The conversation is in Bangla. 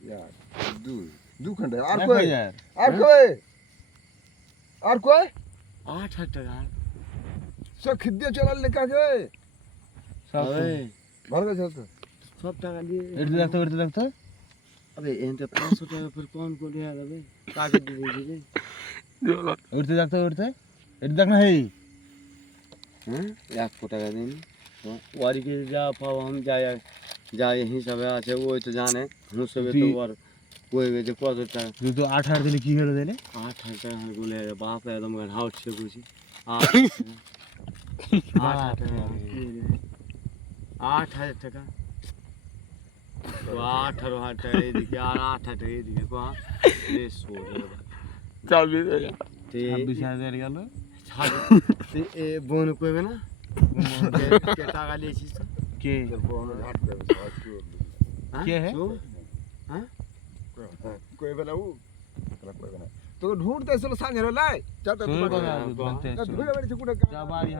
এক দুই দুখানটা আর এক কই হাজার। আর কই আর কই 8,000 টাকা সব খিদ্দিয়ে চলার লেখা কে সব তো। আবে ভালো কাছে তো সব টাকা দিয়ে এটা দেখতো আবে এতে 500 টাকা पर कौन को लिया যাবে কাকে দিয়ে দিবি উঠতে এটা দেখ না হেই হ্যাঁ 1 কোটি টাকা দিন ওয়ারি के যা পাও हम যা হিসাবে আছে ওই তো জানে হিসাবে তো ওর কইবে যে কত টাকা তুই তো 8,000 দিলে কি হলো দিলে 8,000 টাকা বলে বাপ একদম হাউট সে খুশি 8,000 টাকা তো 18,000 টাকা এদিকে আর 8,000 টাকা এদিকে কো রে সোরে চাবি দে তে 26,000 গেল ছাড় তে এ বোন কইবে না কে টাকা লিয়েছিস তো কে বড় ঘাট করে সাহায্য কে হে? কইবে না ও তোরা কইবে না তোকে ঢুঁড়তে ছিল সাঁঝের লাই যাতে তোর তোমার কথা বলতে ঢুঁড়ে বেড়েছে কুড়ে যা বাড়ি